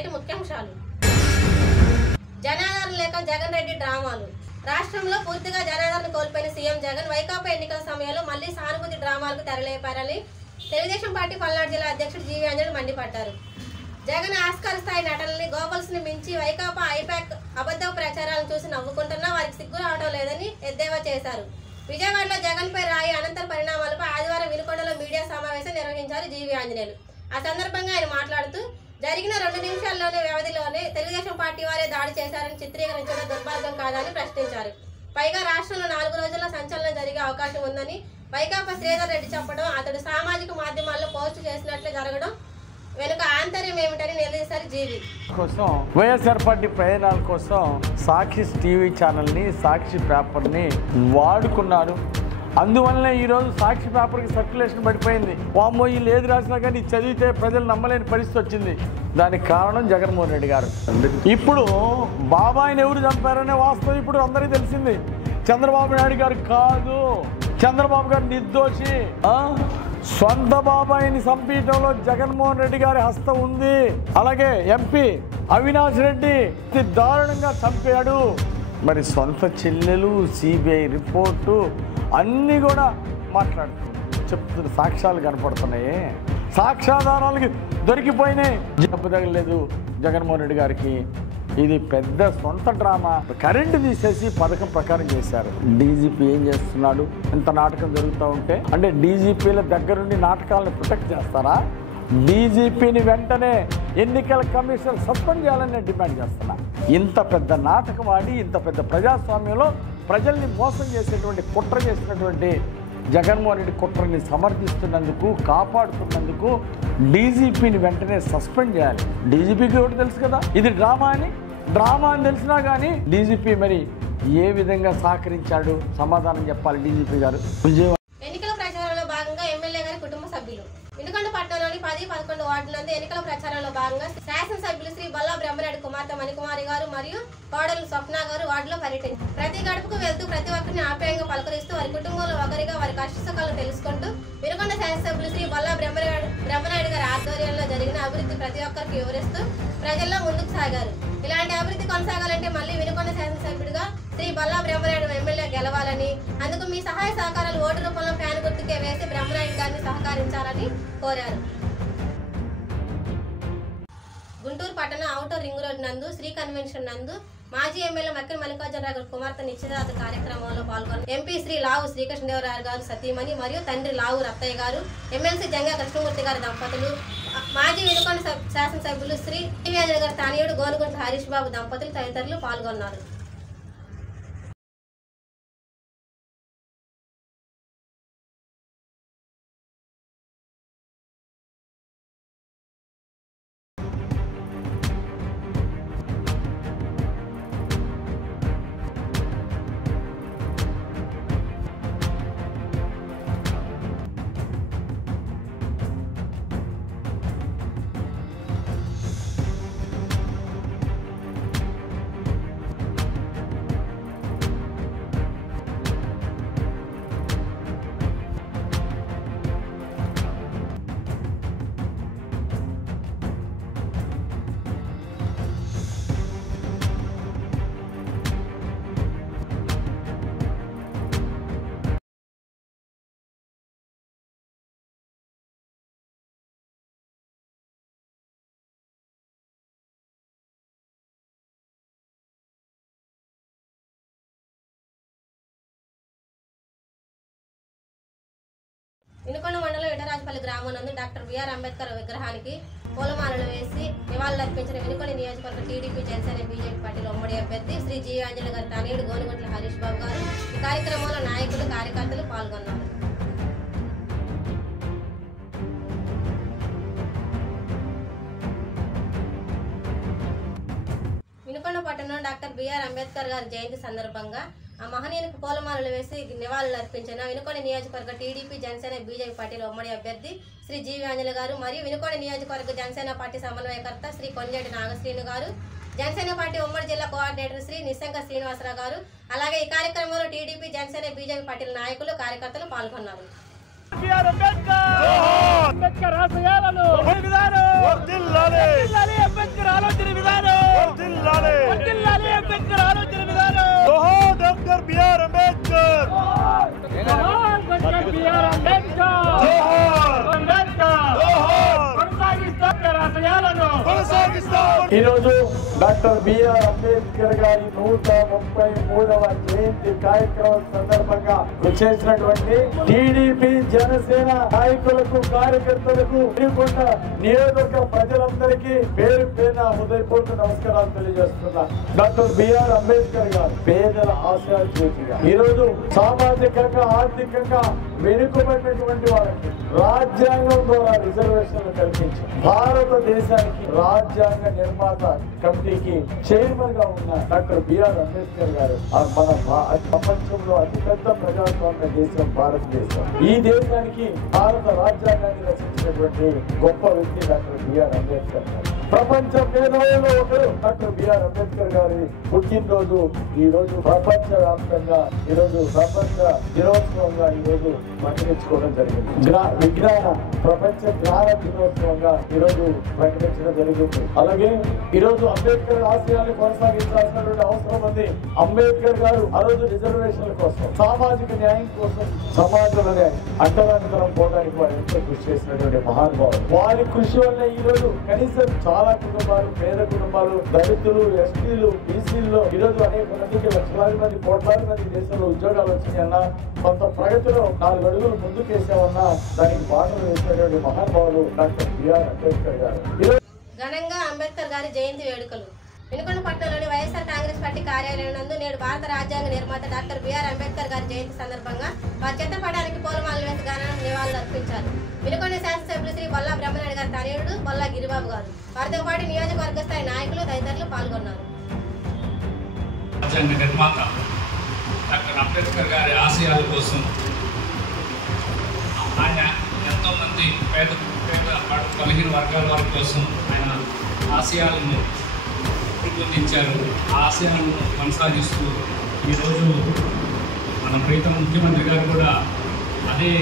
నేటి ముఖ్యాంశాలు. జనాదరణ లేక జగన్ రెడ్డి డ్రామాలు. రాష్ట్రంలో పూర్తిగా జనాదరణ కోల్పోయిన సీఎం జగన్ వైకాపా ఎన్నికల సమయంలో మళ్లీ సానుభూతి డ్రామాలకు తెరలేపారని తెలుగుదేశం పార్టీ పల్నాడు జిల్లా అధ్యక్షుడు జీవీ ఆంజనేయులు మండిపడ్డారు. జగన్ ఆస్కార్ స్థాయి నటనల్ని గోపాల్స్ ని మించి వైకాపా ఐపాక్ అబద్ధ ప్రచారాలను చూసి నవ్వుకుంటున్నా వారికి సిగ్గు రావడం లేదని ఎద్దేవా చేశారు. విజయవాడలో జగన్ పై రాయి అనంతర పరిణామాలపై ఆదివారం వినుకొండలో మీడియా సమావేశం నిర్వహించారు జీవీ ఆంజనేయులు. ఆ సందర్భంగా ఆయన మాట్లాడుతూ జరిగిన 2 నిమిషాల్లోనే వ్యవధిలోనే తెలుగుదేశం పార్టీ వారే దాడి చేశారని చిత్రీకరించడం దుర్మార్గం కాదని ప్రశ్నించారు. పైగా రాష్ట్రంలో 4 రోజుల్లో సంచలనం జరిగే అవకాశం ఉందని వైకాపా శ్రీధర్ రెడ్డి చెప్పడం, అతడు సామాజిక మాధ్యమాల్లో పోస్టు చేసినట్లు జరగడం వెనుక ఆంతర్యం ఏమిటని నిలదీశారు జీవి. కోసం వైఎస్ఆర్ పార్టీ ప్రయోజనాల కోసం సాక్షి టీవీ ఛానల్ని, సాక్షి పేపర్ని వాడుకున్నారు. అందువల్లనే ఈరోజు సాక్షి పేపర్కి సర్క్యులేషన్ పడిపోయింది. వామ్మో వీళ్ళు ఏది రాసినా కానీ చదివితే ప్రజలు నమ్మలేని పరిస్థితి వచ్చింది. దానికి కారణం జగన్మోహన్ రెడ్డి గారు. ఇప్పుడు బాబాయిని ఎవరు చంపారనే వాస్తవం ఇప్పుడు అందరికీ తెలిసింది. చంద్రబాబు నాయుడు గారు కాదు, చంద్రబాబు గారు నిర్దోషి. సొంత బాబాయిని చంపించడంలో జగన్మోహన్ రెడ్డి గారి హస్తం ఉంది. అలాగే ఎంపీ అవినాష్ రెడ్డి దారుణంగా చంపాడు. మరి సొంత చెల్లెలు, సిబిఐ రిపోర్టు అన్నీ కూడా చెప్తున్న సాక్ష్యాలు కనపడుతున్నాయి. సాక్ష్యాధారాలకి దొరికిపోయినాయి. జబ్బు తగలేదు జగన్మోహన్ రెడ్డి గారికి. ఇది పెద్ద సొంత డ్రామా. కరెంటు తీసేసి పథకం ప్రకారం చేశారు. డీజీపీ ఏం చేస్తున్నాడు? ఇంత నాటకం జరుగుతూ ఉంటే అంటే డీజీపీల దగ్గరుండి నాటకాలను ప్రొటెక్ట్ చేస్తారా? డీజీపీని వెంటనే ఎన్నికల కమిషన్ సస్పెండ్ చేయాలని నేను డిమాండ్ చేస్తున్నా. ఇంత పెద్ద నాటకం ఆడి ఇంత పెద్ద ప్రజాస్వామ్యంలో ప్రజల్ని మోసం చేసేటువంటి కుట్ర చేసినటువంటి జగన్మోహన్ రెడ్డి కుట్రని సమర్థిస్తున్నందుకు, కాపాడుతున్నందుకు డీజీపీని వెంటనే సస్పెండ్ చేయాలి. డీజీపీకి కూడా తెలుసు కదా ఇది డ్రామా అని తెలిసినా కానీ డీజీపీ మరి ఏ విధంగా సహకరించాడు? సమాధానం చెప్పాలి డీజీపీ గారు. ఎన్నికల ప్రచారంలో భాగంగా ఎమ్మెల్యే గారి కుటుంబ సభ్యులు వినుకొండ పట్టణంలోని 10, 11 వార్డుల నందు ఎన్నికల ప్రచారంలో భాగంగా శాసనసభ్యులు శ్రీ బల్లా బ్రహ్మరెడ్డి కుమార్తె మణికుమారి గారు మరియు కోడలు స్వప్న గారు వార్డులో పర్యటించారు. ప్రతి గడపకు వెళ్తూ ప్రతి ఒక్కరిని ఆప్యాయంగా పలకరిస్తూ వారి కుటుంబంలో ఒకరిగా వారి కష్టసుఖాలను తెలుసుకుంటూ వినుకొండ శాసనసభ్యులు శ్రీ బల్లా బ్రహ్మరెడ్డి గారి ఆధ్వర్యంలో జరిగిన అభివృద్ధి ప్రతి ఒక్కరికి వివరిస్తూ ప్రజల్లో ముందుకు సాగారు. ఇలాంటి అభివృద్ధి కొనసాగాలంటే మళ్ళీ వినుకొండ శాసనసభ్యుడిగా శ్రీ బల్లా బ్రహ్మరెడ్డి ఎమ్మెల్యే గెలవాలని, అందుకు మీ సహాయ సహకారాలు ఓటు రూపంలో ఫ్యాన్ గుర్తుకే వేసి బ్రహ్మరెడ్డి గారిని సహకరించాలని కోరారు. గుంటూరు పట్టణ ఔటర్ రింగ్ రోడ్ నందు శ్రీ కన్వెన్షన్ నందు మాజీ ఎమ్మెల్యే మక్కిన మల్లికార్జునరావు గారి కుమార్తె నిశ్చితార్థ కార్యక్రమంలో పాల్గొన్న ఎంపీ శ్రీ లావు శ్రీకృష్ణదేవరాయలు గారు సతీమణి మరియు తండ్రి లావు రత్తయ్య గారు, ఎమ్మెల్సీ జంగా కృష్ణమూర్తి గారి దంపతులు, మాజీ వినుకొండ శాసనసభ్యులు శ్రీ ఆంజనేయులు గారి తానీయుడు గోనుగుంట హరీష్ బాబు దంపతులు తదితరులు పాల్గొన్నారు. వినుకొండ మండలం ఇటరాజపల్లి గ్రామం నందు డాక్టర్ బిఆర్ అంబేద్కర్ విగ్రహానికి పూలమాలలు వేసి నివాళులర్పించిన వినుకొండ నియోజకవర్గ టీడీపీ జనసేన బీజేపీ పార్టీల ఉమ్మడి అభ్యర్థి శ్రీ జీవీ ఆంజనేయులు గారి తానీయుడు గోనుగుంట్ల హరీష్ బాబు గారు. ఈ కార్యక్రమంలో నాయకులు, కార్యకర్తలు పాల్గొన్నారు. వినుకొండ పట్టణంలో డాక్టర్ బిఆర్ అంబేద్కర్ గారి జయంతి సందర్భంగా ఆ మహనీయునికి పూలమాలలు వేసి నివాళులు అర్పించిన వినుకొండ నియోజకవర్గ టీడీపీ జనసేన బీజేపీ పార్టీల ఉమ్మడి అభ్యర్థి శ్రీ జీవీ ఆంజనేయులు గారు మరియు వినుకొండ నియోజకవర్గ జనసేన పార్టీ సమన్వయకర్త శ్రీ కొంజేటి నాగశ్రీను గారు, జనసేన పార్టీ ఉమ్మడి జిల్లా కోఆర్డినేటర్ శ్రీ నిశంక శ్రీనివాసరావు గారు, అలాగే ఈ కార్యక్రమంలో టీడీపీ జనసేన బీజేపీ పార్టీల నాయకులు, కార్యకర్తలు పాల్గొన్నారు. అంబేద్కర్ ఈ రోజు డాక్టర్ బిఆర్ అంబేద్కర్ గారి 133వ జయంతి కార్యక్రమం సందర్భంగా వచ్చేసినటువంటి టీడీపీ జనసేన నాయకులకు కార్యకర్తలకు నియోజకవర్గ ప్రజలందరికీ పేరు పేరున హృదయపూర్వక నమస్కారాలు తెలియజేస్తున్నా. డాక్టర్ బిఆర్ అంబేద్కర్ గారు పేదల ఆశయ జ్యోతిగా ఈ రోజు సామాజికంగా ఆర్థికంగా వెనుకబడినటువంటి వాళ్ళకి రాజ్యాంగం ద్వారా రిజర్వేషన్లు కల్పించి భారతదేశానికి రాజ్యాంగ నిర్మాత కమిటీకి చైర్మన్ గా ఉన్న డాక్టర్ బిఆర్ అంబేద్కర్ గారు మన ప్రపంచంలో అతిపెద్ద ప్రజాస్వామ్య దేశం భారతదేశం. ఈ దేశానికి భారత రాజ్యాంగాన్ని రచించినటువంటి గొప్ప వ్యక్తి డాక్టర్ బిఆర్ అంబేద్కర్ గారు. ప్రపంచ మేధావుల్లో ఒకరు డాక్టర్ బిఆర్ అంబేద్కర్ గారి పుట్టినరోజు ఈ రోజు ప్రపంచ వ్యాప్తంగా ఈ రోజు ప్రపంచ దినోత్సవంగా ఈ రోజు ప్రకటించుకోవడం జరిగింది. విజ్ఞాన ప్రపంచ జ్ఞాన దినోత్సవంగా ఈ రోజు ప్రకటించడం జరిగింది. అలాగే ఈ రోజు అంబేద్కర్ ఆశయాన్ని కొనసాగించాల్సినటువంటి అవసరం ఉంది. అంబేద్కర్ గారు ఆ రోజు రిజర్వేషన్ల కోసం, సామాజిక న్యాయం కోసం, సమాజంలోనే అంటరానితనం పోవడానికి వారు ఎంతో కృషి చేసినటువంటి మహానుభావులు. వారి కృషి వల్ల ఈ రోజు కనీసం చాలా కుటుంబాలు, పేద కుటుంబాలు, దళితులు, ఎస్టీలు, బీసీల్లో ఈ రోజు అనేక మందికి లక్షలాది మంది, కోట్లాది మంది దేశంలో ఉద్యోగాలు వచ్చినాయన్నా, కొంత ప్రగతిలో 4 అడుగులు ముందుకేసామన్నా దానికి బాటలు వేసినటువంటి మహానుభావులు డాక్టర్ బిఆర్ అంబేద్కర్ గారు. ఘనంగా అంబేద్కర్ గారి జయంతి వేడుకలు వినుకొండపట్నంలోని వైఎస్ఆర్ కాంగ్రెస్ పార్టీ కార్యాలయం నందు నేడు భారత రాజ్యాంగ నిర్మాత డాక్టర్ బిఆర్ అంబేద్కర్ గారి జయంతి సందర్భంగా వారి చిత్రపటానికి పూలమాలలు వేసి ఘనంగా నివాళులు అర్పించారు. వినుకొండ శాసనసభ్యులు శ్రీ బొల్లా బ్రహ్మనాయుడు గారి తనయుడు బొల్లా గిరిబాబు గారు, వారితో పాటు నియోజకవర్గ స్థాయి నాయకులు తదితరులు పాల్గొన్నారు. రాజ్యాంగ నిర్మాత డాక్టర్ అంబేద్కర్ గారి ఆశయాల కోసం ఆయన ఎంతోమంది పేద బలహీన వర్గాల వారి కోసం ఆయన ఆశయాలను రూపొందించారు. ఆ ఆశయాలను కొనసాగిస్తూ ఈరోజు మన ప్రీతం ముఖ్యమంత్రి గారు కూడా అదే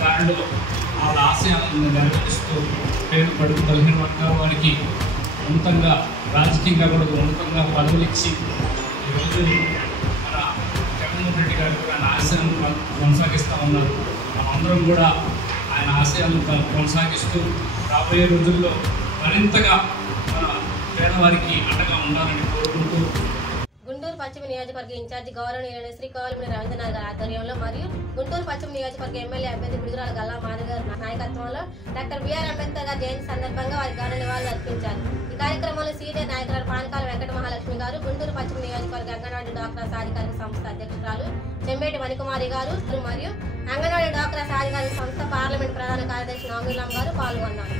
దారిలో వాళ్ళ ఆశయాలను నెరవేరుస్తూ పేద బడుగు బలహీన వర్గాల వారికి ఉన్నతంగా రాజకీయంగా కూడా ఉన్నతంగా పదవులు ఇచ్చి ఈరోజు మన జగన్మోహన్ రెడ్డి గారు కూడా ఆయన ఆశయాలను కొనసాగిస్తూ ఉన్నారు. మనందరం కూడా ఆయన ఆశయాలను కొనసాగిస్తూ రాబోయే రోజుల్లో మరింతగా మన పేదవారికి అండగా ఉండాలని కోరుకుంటూ గుంటూరు పశ్చిమ నియోజకవర్గ ఇన్ఛార్జి గౌరవనీయులైన శ్రీ కోవలమూడి రవీంద్రనాథ్ గారి ఆధ్వర్యంలో మరియు గుంటూరు పశ్చిమ నియోజకవర్గ ఎమ్మెల్యే అభ్యర్థి పిడుగురాల గల్లా మాధవి గారి నాయకత్వంలో డాక్టర్ బిఆర్ అంబేద్కర్ గారి జయంతి సందర్భంగా వారికి ఘన నివాళులు అర్పించారు. ఈ కార్యక్రమంలో సీనియర్ నాయకురాలు పానకాల వెంకట మహాలక్ష్మి గారు, గుంటూరు పశ్చిమ నియోజకవర్గ అంగన్వాడీ డాక్రా సాధికారిక సంస్థ అధ్యక్షురాలు చెంబేటి మణికుమారి గారు మరియు అంగన్వాడీ డాక్రా సాధికారిక సంస్థ పార్లమెంట్ ప్రధాన కార్యదర్శి నాగులాం గారు పాల్గొన్నారు.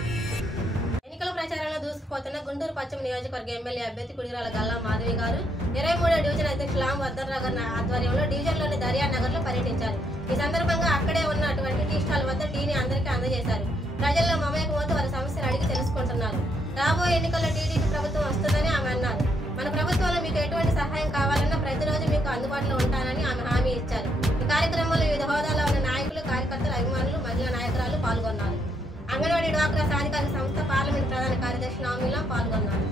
ఎన్నికల ప్రచారంలో దూసుకుపోతున్న గుంటూరు పశ్చిమ నియోజకవర్గ ఎమ్మెల్యే అభ్యర్థి పిడుగురాల గల్లా మాధవి గారు 23వ డివిజన్ అధ్యక్షులు లాం వర్ధన్రావు గారి ఆధ్వర్యంలో డివిజన్లోని దర్యా నగర్లో పర్యటించారు. ఈ సందర్భంగా అక్కడే ఉన్నటువంటి టీ స్టాల్ వద్ద టీని అందరికీ అందజేశారు. ప్రజల్లో మమేకమవుతూ వారి సమస్యలు అడిగి తెలుసుకుంటున్నారు. రాబోయే ఎన్నికల్లో టీడీపీ ప్రభుత్వం వస్తుందని ఆమె అన్నారు. మన ప్రభుత్వంలో మీకు ఎటువంటి సహాయం కావాలన్నా ప్రతిరోజు మీకు అందుబాటులో ఉంటానని ఆమె హామీ ఇచ్చారు. ఈ కార్యక్రమంలో వివిధ హోదాలో ఉన్న నాయకులు, కార్యకర్తలు, అభిమానులు, మహిళా నాయకురాలు పాల్గొన్నారు. అంగన్వాడీ డాక్రా సాధికారిక సంస్థ పార్లమెంట్ ప్రధాన కార్యదర్శి నాగులాం పాల్గొన్నారు.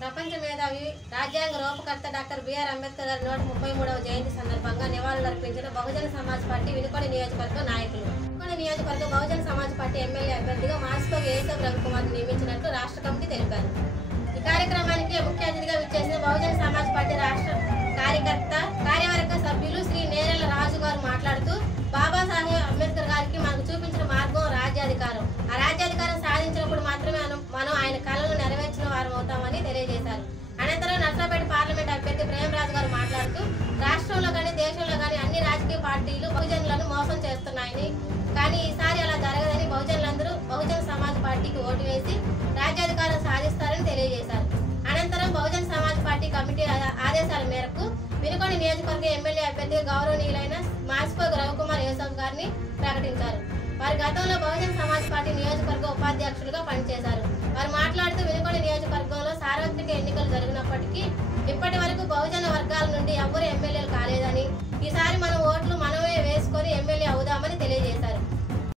ప్రపంచ మేధావి రాజ్యాంగ రూపకర్త డాక్టర్ బిఆర్ అంబేద్కర్ గారి 133వ జయంతి సందర్భంగా నివాళులు అర్పించిన బహుజన సమాజ్ పార్టీ వినుకొండ నియోజకవర్గ నాయకులు. వినుకొండ నియోజకవర్గ బహుజన సమాజ్ పార్టీ ఎమ్మెల్యే అభ్యర్థిగా మాస్కోగి ఏసవ్ రవికుమార్ నియమించినట్లు రాష్ట్ర కమిటీ తెలిపారు. ఈ కార్యక్రమానికి ముఖ్య అతిథిగా విచ్చేసిన బహుజన సమాజ్ పార్టీ రాష్ట్ర కార్యవర్గ సభ్యులు శ్రీ నేరెళ్ల రాజు గారు మాట్లాడుతూ బాబాసాహెబ్ అంబేద్కర్ గారికి మనకు చూపించిన మార్గం రాజ్యాధికారం. ఆ రాజ్యాధికారం సాధించినప్పుడు మాత్రమే మనం ఆయన కళలు నెరవేర్చిన వారం అవుతామని తెలియజేశారు. అనంతరం నర్సాపేట పార్లమెంట్ అభ్యర్థి ప్రేమరాజు గారు మాట్లాడుతూ రాష్ట్రంలో కానీ దేశంలో కానీ అన్ని రాజకీయ పార్టీలు బహుజనులను మోసం చేస్తున్నాయని, కానీ ఈసారి అలా జరగదని బహుజనులందరూ బహుజన సమాజ్ పార్టీకి ఓటు వేసి రాజ్యాధికారం సాధిస్తారని తెలియజేశారు. అనంతరం బహుజన సమాజ్ పార్టీ కమిటీ ఆదేశాల మేరకు వినుకొండ నియోజకవర్గ ఎమ్మెల్యే అభ్యర్థిగా గౌరవనీయులైన మాస్కోగి రవికుమార్ ఏసవ్ గారిని ప్రకటించారు. వారి గతంలో బహుజన సమాజ్ పార్టీ నియోజకవర్గ ఉపాధ్యక్షులుగా పనిచేశారు. వారు మాట్లాడుతూ వినుకొండ నియోజకవర్గంలో సార్వత్రిక ఎన్నికలు జరిగినప్పటికీ